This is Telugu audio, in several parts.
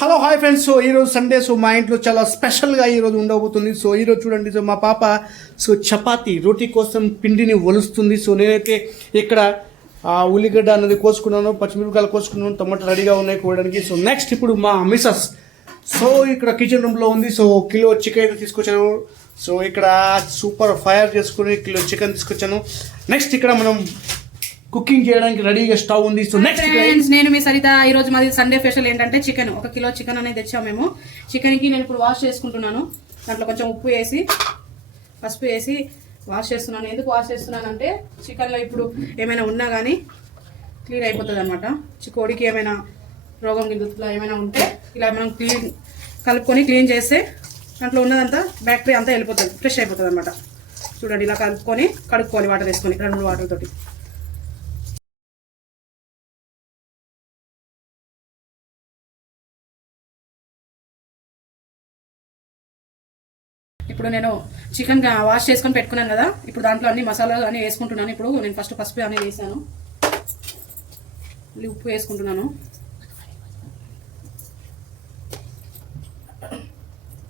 Hello hi friends. సో ఈరోజు సండే. సో మా ఇంట్లో చాలా స్పెషల్గా ఈరోజు ఉండబోతుంది. సో ఈరోజు చూడండి, సో మా పాప చపాతీ రోటీ కోసం పిండిని ఒలుస్తుంది. సో నేనైతే ఇక్కడ ఉల్లిగడ్డ అన్నది కోసుకున్నాను, పచ్చిమిరపకాయలు కోసుకున్నాను, టమాటా రెడీగా ఉన్నాయి కోయడానికి. సో నెక్స్ట్ ఇప్పుడు మా మిసెస్ సో ఇక్కడ కిచెన్ రూమ్లో ఉంది. సో కిలో చికెన్ అయితే తీసుకొచ్చాను. సో ఇక్కడ సూపర్ ఫైర్ చేసుకుని కిలో చికెన్ తీసుకొచ్చాను. నెక్స్ట్ ఇక్కడ మనం కుకింగ్ చేయడానికి రెడీగా స్టవ్ ఉంది. సో నెక్స్ట్ నేను మీ సరిత. ఈ రోజు మాది సండే స్పెషల్ ఏంటంటే చికెన్. 1 కిలో చికెన్ అనేది తెచ్చాము మేము. చికెన్ కి నేను ఇప్పుడు వాష్ చేసుకుంటున్నాను. దాంట్లో కొంచెం ఉప్పు వేసి పసుపు వేసి వాష్ చేస్తున్నాను. ఎందుకు వాష్ చేస్తున్నాను అంటే చికెన్లో ఇప్పుడు ఏమైనా ఉన్నా కానీ క్లీన్ అయిపోతుంది అనమాట. కోడికి ఏమైనా రోగం గిందుతులా ఏమైనా ఉంటే ఇలా మనం కలుపుకొని క్లీన్ చేస్తే దాంట్లో ఉన్నదంతా బ్యాక్టీరియా అంతా వెళ్ళిపోతుంది, ఫ్రెష్ అయిపోతుంది అనమాట. చూడండి, ఇలా కలుపుకొని కడుక్కోవాలి వాటర్ వేసుకొని 2 వాటర్ తోటి. ఇప్పుడు నేను చికెన్ వాష్ చేసుకొని పెట్టుకున్నాను కదా. ఇప్పుడు దాంట్లో అన్ని మసాలాలు అన్నీ వేసుకుంటున్నాను. ఇప్పుడు నేను ఫస్ట్ పసుపు అనేది వేసాను, మళ్ళీ ఉప్పు వేసుకుంటున్నాను,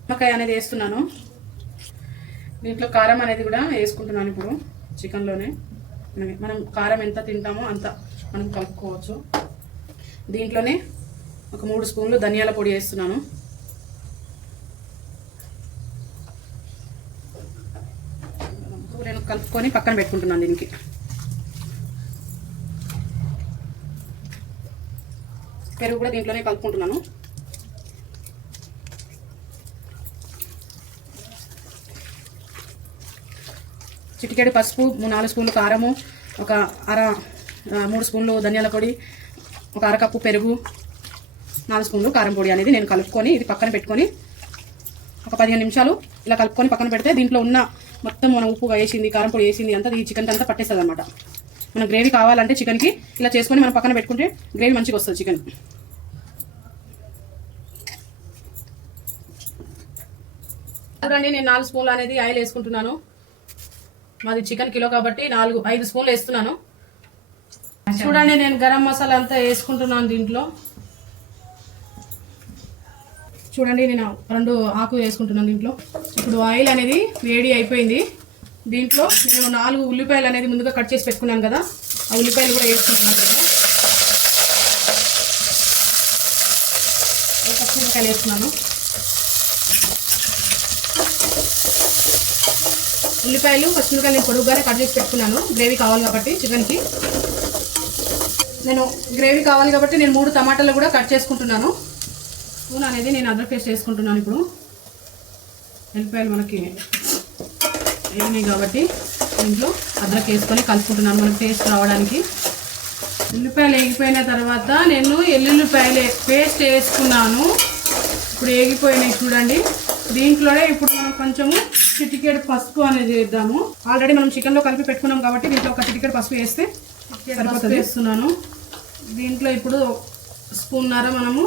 నిమ్మకాయ అనేది వేస్తున్నాను. దీంట్లో కారం అనేది కూడా వేసుకుంటున్నాను. ఇప్పుడు చికెన్లోనే మనం కారం ఎంత తింటామో అంత మనం కలుపుకోవచ్చు. దీంట్లోనే ఒక 3 స్పూన్లు ధనియాల పొడి వేస్తున్నాను. నేను కలుపుకొని పక్కన పెట్టుకుంటున్నాను. దీనికి పెరుగు కూడా దీంట్లోనే కలుపుకుంటున్నాను. చిటికెడు పసుపు, 4 స్పూన్లు కారము, ఒక 3 స్పూన్లు ధనియాల పొడి, ఒక అరకప్పు పెరుగు, 4 స్పూన్లు కారం పొడి అనేది నేను కలుపుకొని ఇది పక్కన పెట్టుకొని ఒక 15 నిమిషాలు ఇలా కలుపుకొని పక్కన పెడితే దీంట్లో ఉన్న మొత్తం మనం ఉప్పు వేసింది, కారం పొడి వేసింది అంతా ఈ చికెన్ అంతా పట్టేస్తుంది అనమాట. మన గ్రేవీ కావాలంటే చికెన్కి ఇలా చేసుకొని మనం పక్కన పెట్టుకుంటే గ్రేవీ మంచిగా వస్తుంది చికెన్. చూడండి, నేను 4 స్పూన్లు అనేది ఆయిల్ వేసుకుంటున్నాను. మాది చికెన్ కిలో కాబట్టి 5 స్పూన్లు వేస్తున్నాను. చూడండి, నేను గరం మసాలా అంతా వేసుకుంటున్నాను దీంట్లో. చూడండి, నేను 2 ఆకు వేసుకుంటున్నాను దీంట్లో. ఇప్పుడు ఆయిల్ అనేది వేడి అయిపోయింది. దీంట్లో నేను 4 ఉల్లిపాయలు అనేది ముందుగా కట్ చేసి పెట్టుకున్నాను కదా, ఆ ఉల్లిపాయలు కూడా వేసుకుంటున్నాను. పచ్చిమిరపకాయలు వేస్తున్నాను. ఉల్లిపాయలు పచ్చిమిరపకాయలు నేను పొడుగుగానే కట్ చేసి పెట్టుకున్నాను. గ్రేవీ కావాలి కాబట్టి చికెన్కి గ్రేవీ కావాలి కాబట్టి నేను 3 టమాటాలు కూడా కట్ చేసుకుంటున్నాను. స్పూన్ అనేది నేను అదర్ పేస్ట్ వేసుకుంటున్నాను. ఇప్పుడు ఎల్లిపాయలు మనకి వేగినాయి కాబట్టి దీంట్లో అదరక్ వేసుకొని కలుపుకుంటున్నాను మనకి టేస్ట్ రావడానికి. ఉల్లిపాయలు వేగిపోయిన తర్వాత నేను ఎల్లుల్లిపాయలు పేస్ట్ వేసుకున్నాను. ఇప్పుడు వేగిపోయినాయి చూడండి. దీంట్లోనే ఇప్పుడు మనం కొంచెము చిటికెడు పసుపు అనేది వేద్దాము. ఆల్రెడీ మనం చికెన్లో కలిపి పెట్టుకున్నాం కాబట్టి దీంట్లో ఒక చిటికెడు పసుపు వేస్తే పసుపు వేస్తున్నాను. దీంట్లో ఇప్పుడు 1.5 స్పూన్ మనము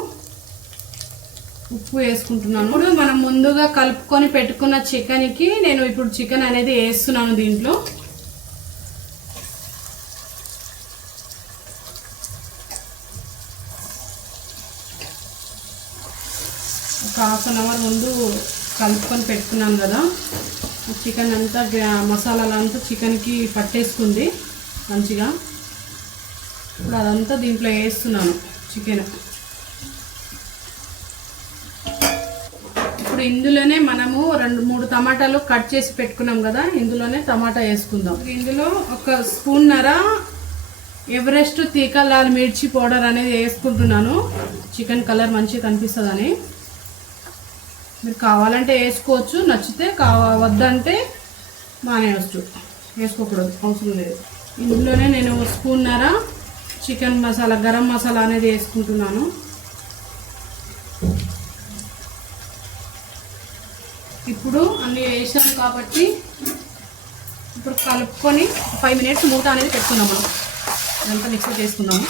ఉప్పు వేసుకుంటున్నాను. ఇప్పుడు మనం ముందుగా కలుపుకొని పెట్టుకున్న చికెన్కి నేను ఇప్పుడు చికెన్ అనేది వేస్తున్నాను. దీంట్లో ఒక 1/2 అవర్ ముందు కలుపుకొని పెట్టుకున్నాను కదా, చికెన్ అంతా మసాలాలంతా చికెన్కి పట్టేసుకుంది మంచిగా. ఇప్పుడు అదంతా దీంట్లో వేస్తున్నాను చికెన్. ఇప్పుడు ఇందులోనే మనము 2-3 టమాటాలు కట్ చేసి పెట్టుకున్నాం కదా, ఇందులోనే టమాటా వేసుకుందాం. ఇందులో 1 స్పూన్నర ఎవరెస్ట్ తీకా లాల్ మిర్చి పౌడర్ అనేది వేసుకుంటున్నాను. చికెన్ కలర్ మంచిగా కనిపిస్తుందని. మీరు కావాలంటే వేసుకోవచ్చు, నచ్చితే వద్దంటే మానేయచ్చు, వేసుకోకూడదు, అవసరం లేదు. ఇందులోనే నేను 1 స్పూన్నర చికెన్ మసాలా గరం మసాలా అనేది వేసుకుంటున్నాను. ఇప్పుడు అన్నీ వేసాం కాబట్టి ఇప్పుడు కలుపుకొని 5 మినిట్స్ మూత అనేది పెట్టుకుందాం. మనం అదంతా మిక్స్ చేసుకుందాము.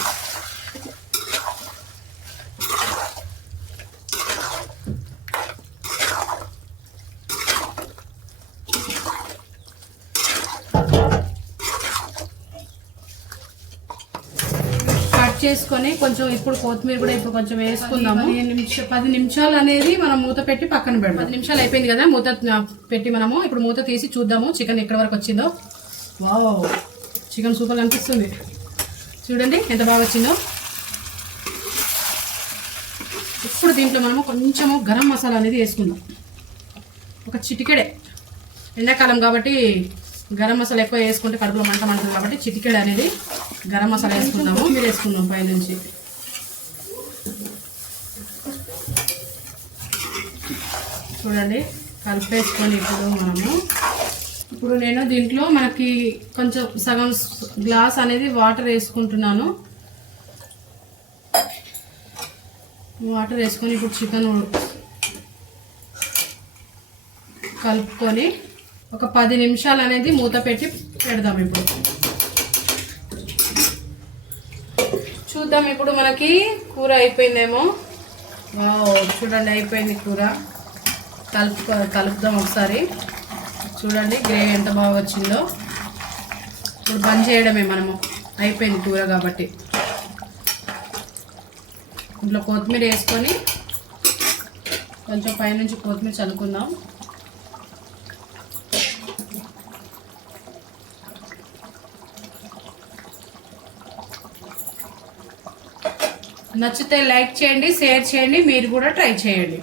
చేసుకొని కొంచెం ఇప్పుడు కొత్తిమీర కూడా ఇప్పుడు కొంచెం వేసుకుందాము. 10 నిమిషాలు అనేది మనం మూత పెట్టి పక్కన పెడదాం. 10 నిమిషాలు అయిపోయింది కదా, మూత పెట్టి మనము ఇప్పుడు మూత తీసి చూద్దాము చికెన్ ఎక్కడి వరకు వచ్చిందో. వావ్, చికెన్ సూపర్ అనిపిస్తుంది. చూడండి ఎంత బాగా వచ్చిందో. ఇప్పుడు దీంట్లో మనము కొంచెము గరం మసాలా అనేది వేసుకుందాం, ఒక చిటికెడే. ఎండాకాలం కాబట్టి గరం మసాలా ఎక్కువ వేసుకుంటే కడుపులో మంట మంటుంది కాబట్టి చిటికెడే అనేది గరం మసాలా వేసుకుందాము. మీరు వేసుకుందాం పైనుంచి. చూడండి కలిపేసుకొని ఇప్పుడు నేను దీంట్లో మనకి కొంచెం సగం గ్లాస్ అనేది వాటర్ వేసుకుంటున్నాను. వాటర్ వేసుకొని ఇప్పుడు చికెన్ కలుపుకొని ఒక 10 నిమిషాలు అనేది మూత పెట్టి పెడదాం. ఇప్పుడు చూద్దాం ఇప్పుడు మనకి కూర అయిపోయిందేమో. చూడండి అయిపోయింది కూర. కలుపుదాం ఒకసారి. చూడండి గ్రేవీ ఎంత బాగా వచ్చిందో. ఇప్పుడు బంద్ చేయడమే మనము, అయిపోయింది కూర కాబట్టి. ఇంట్లో కొత్తిమీర వేసుకొని కొంచెం పైనుంచి కొత్తిమీర చల్లుకుందాం. నచ్చితే లైక్ చేయండి, షేర్ చేయండి, మీరు కూడా ట్రై చేయండి.